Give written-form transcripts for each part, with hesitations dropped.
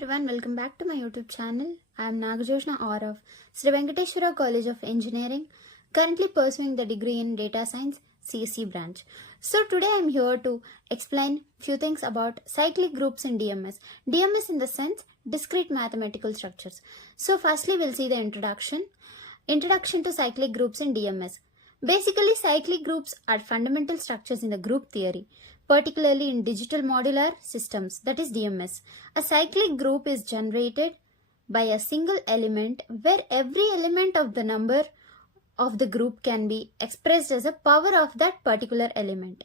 everyone, welcome back to my YouTube channel. I am Joshna.R of Sri Venkateshwara College of Engineering, currently pursuing the degree in Data Science CSC branch. So today I am here to explain few things about cyclic groups in DMS. DMS in the sense discrete mathematical structures. So firstly we'll see the introduction to cyclic groups in DMS. Basically, cyclic groups are fundamental structures in the group theory, particularly in digital modular systems, that is DMS. A cyclic group is generated by a single element where every element of the number of the group can be expressed as a power of that particular element.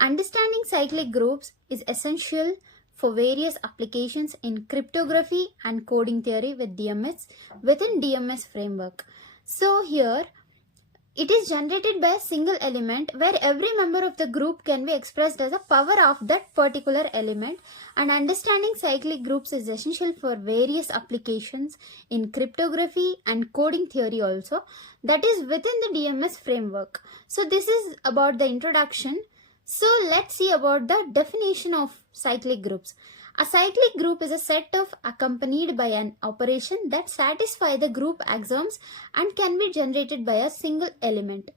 Understanding cyclic groups is essential for various applications in cryptography and coding theory with DMS within DMS framework. So here, it is generated by a single element where every member of the group can be expressed as a power of that particular element, and understanding cyclic groups is essential for various applications in cryptography and coding theory also, that is within the DMS framework. So this is about the introduction. So let's see about the definition of cyclic groups. A cyclic group is a set of accompanied by an operation that satisfy the group axioms and can be generated by a single element.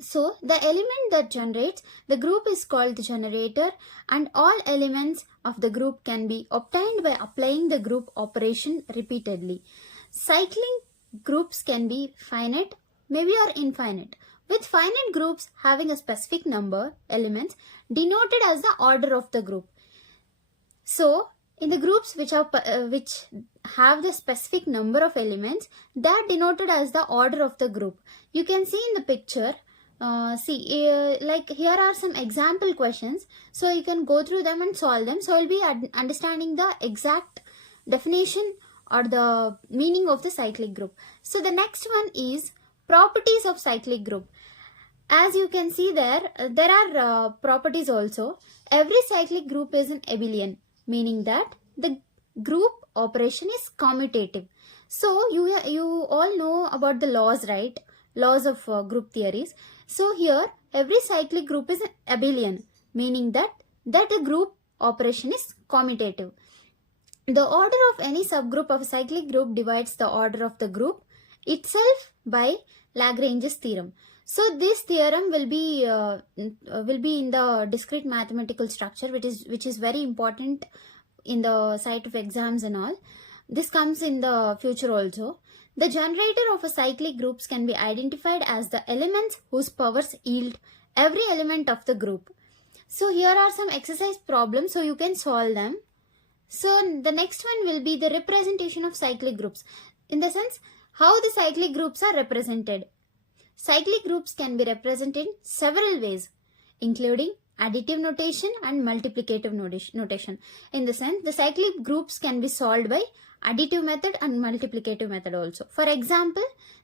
So the element that generates the group is called the generator, and all elements of the group can be obtained by applying the group operation repeatedly. Cyclic groups can be finite, maybe or infinite, with finite groups having a specific number elements denoted as the order of the group. So, in the groups which have the specific number of elements, they are denoted as the order of the group. You can see in the picture, like here are some example questions. So, you can go through them and solve them. So, you'll be understanding the exact definition or the meaning of the cyclic group. So, the next one is properties of cyclic group. As you can see there are properties also. Every cyclic group is an abelian, meaning that the group operation is commutative. So you all know about the laws, right? Laws of group theories. So here every cyclic group is an abelian, meaning that the group operation is commutative. The order of any subgroup of a cyclic group divides the order of the group itself by Lagrange's theorem. So this theorem will be in the discrete mathematical structure, which is very important in the site of exams and all. This comes in the future also. The generator of a cyclic groups can be identified as the elements whose powers yield every element of the group. So here are some exercise problems, so you can solve them. So the next one will be the representation of cyclic groups, in the sense how the cyclic groups are represented. Cyclic groups can be represented in several ways, including additive notation and multiplicative notation. In the sense, the cyclic groups can be solved by additive method and multiplicative method also. For example,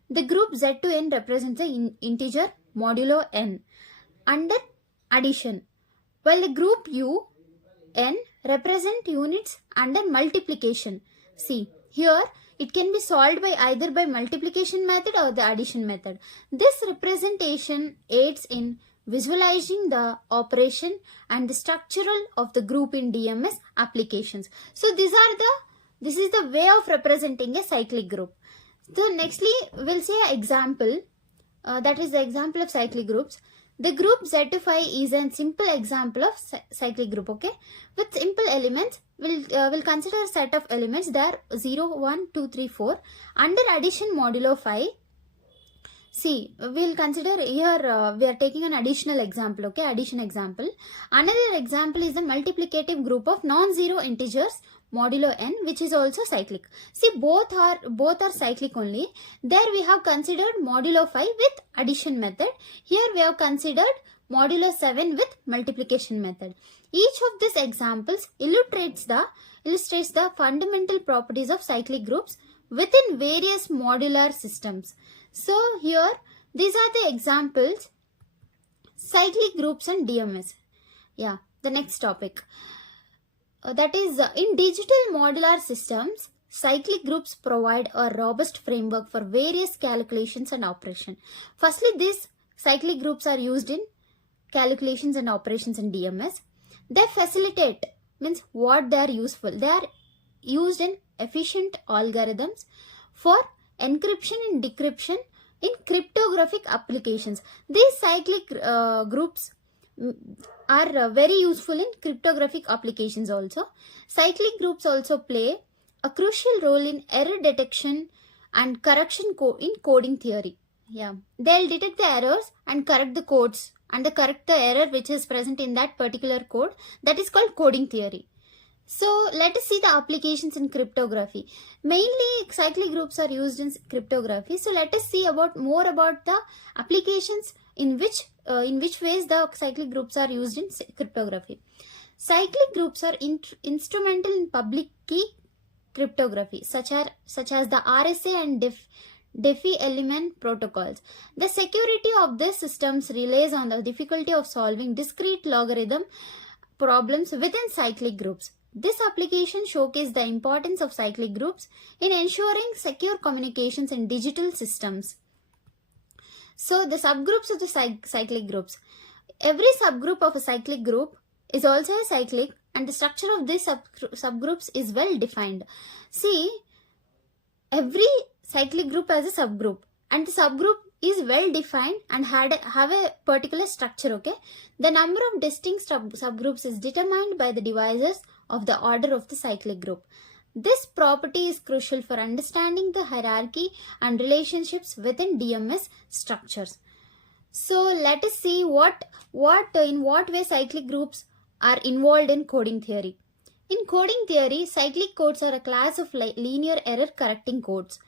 the group Z to N represents the integer modulo N under addition, while the group U N represent units under multiplication. See, here it can be solved by either by multiplication method or the addition method. This representation aids in visualizing the operation and the structural of the group in DMS applications. So this is the way of representing a cyclic group. So nextly we'll see an example. That is the example of cyclic groups. The group Z to Phi is a simple example of cyclic group. Okay, with simple elements, we'll consider a set of elements there 0, 1, 2, 3, 4. Under addition modulo phi, see, we'll consider here we are taking an additional example. Okay, addition example. Another example is the multiplicative group of non-zero integers modulo n, which is also cyclic. See, both are cyclic only. There we have considered modulo phi with addition method. Here we have considered modulo 7 with multiplication method. Each of these examples illustrates the fundamental properties of cyclic groups within various modular systems. So here these are the examples, cyclic groups and DMS. Yeah, the next topic. That is, in digital modular systems, cyclic groups provide a robust framework for various calculations and operation. Firstly, these cyclic groups are used in calculations and operations in DMS. They facilitate, means what they are useful. They are used in efficient algorithms for encryption and decryption in cryptographic applications. These cyclic groups are very useful in cryptographic applications also. Cyclic groups also play a crucial role in error detection and correction in coding theory. Yeah, they'll detect the errors and correct the codes and correct the error which is present in that particular code. That is called coding theory. So let us see the applications in cryptography. Mainly cyclic groups are used in cryptography. So let us see more about the applications in which ways the cyclic groups are used in cryptography. Cyclic groups are instrumental in public key cryptography, such as the RSA and Diffie element protocols. The security of these systems relies on the difficulty of solving discrete logarithm problems within cyclic groups. This application showcases the importance of cyclic groups in ensuring secure communications in digital systems. So the subgroups of the cyclic groups. Every subgroup of a cyclic group is also a cyclic, and the structure of these subgroups is well defined. See, every cyclic group has a subgroup, and the subgroup is well defined and have a particular structure. Okay, the number of distinct subgroups is determined by the divisors of the order of the cyclic group. This property is crucial for understanding the hierarchy and relationships within DMS structures. So let us see in what way cyclic groups are involved in coding theory. In coding theory, cyclic codes are a class of linear error correcting codes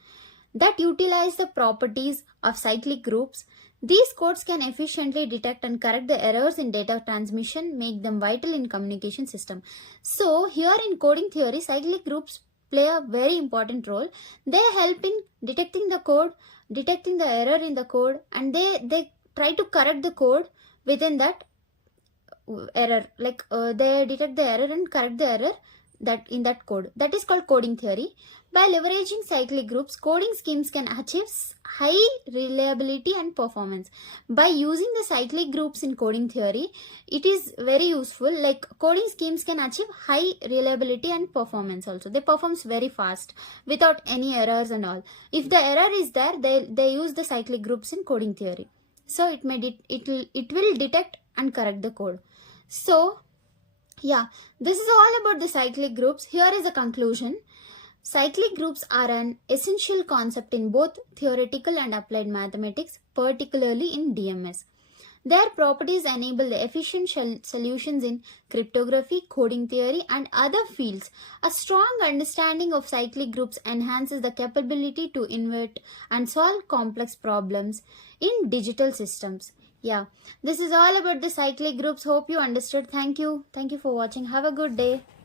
that utilize the properties of cyclic groups. These codes can efficiently detect and correct the errors in data transmission, make them vital in communication system. So here in coding theory, cyclic groups play a very important role. They help in detecting the code, detecting the error in the code, and they try to correct the code within that error. They detect the error and correct the error that in that code. That is called coding theory. By leveraging cyclic groups, coding schemes can achieve high reliability and performance. By using the cyclic groups in coding theory, it is very useful. Like coding schemes can achieve high reliability and performance also. They performs very fast without any errors and all. If the error is there, they use the cyclic groups in coding theory. So it will detect and correct the code. So yeah, this is all about the cyclic groups. Here is a conclusion. Cyclic groups are an essential concept in both theoretical and applied mathematics, particularly in DMS. Their properties enable the efficient solutions in cryptography, coding theory, and other fields. A strong understanding of cyclic groups enhances the capability to invent and solve complex problems in digital systems. Yeah, this is all about the cyclic groups. Hope you understood. Thank you. Thank you for watching. Have a good day.